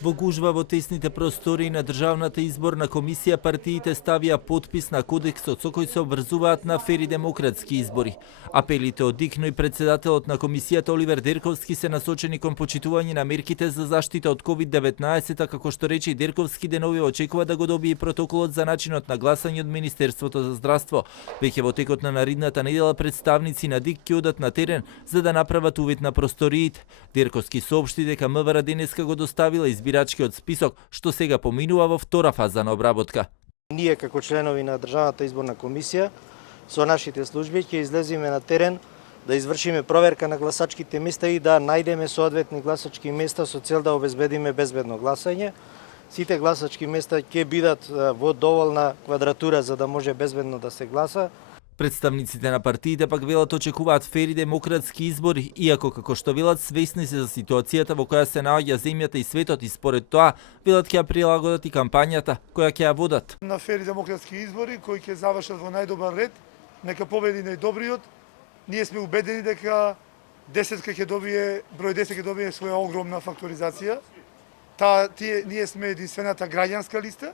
Во гужва во тесните простори на Државната изборна комисија партиите ставија потпис на кодексот со кој се обврзуваат на фери демократски избори. Апелите од Дикно и председателот на комисијата Оливер Дерковски се насочени кон почитување на мерките за заштита од COVID-19, како што рече и Дерковски, денови очекува да го добие протоколот за начинот на гласање од Министерството за здравство. Веќе во текот на наредната недела представници на ДИК ќе одат на терен за да направат увид на просториите. Дерковски соопшти дека МВР денеска го доставила избирачкиот список, што сега поминува во втора фаза на обработка. Ние како членови на Државната изборна комисија со нашите служби ќе излеземе на терен да извршиме проверка на гласачките места и да најдеме соодветни гласачки места со цел да обезбедиме безбедно гласање. Сите гласачки места ќе бидат во доволна квадратура за да може безбедно да се гласа. Представниците на партиите пак велат очекуваат фери демократски избори, иако како што велат свесни се за ситуацијата во која се наоѓа земјата и светот и според тоа велат ќе ја прилагодат и кампањата која ќе ја водат. На фери демократски избори кои ќе завршат во најдобар ред, нека победи најдобриот. Ние сме убедени дека број 10 ќе добие своја огромна факторизација. Ние сме единствената граѓанска листа.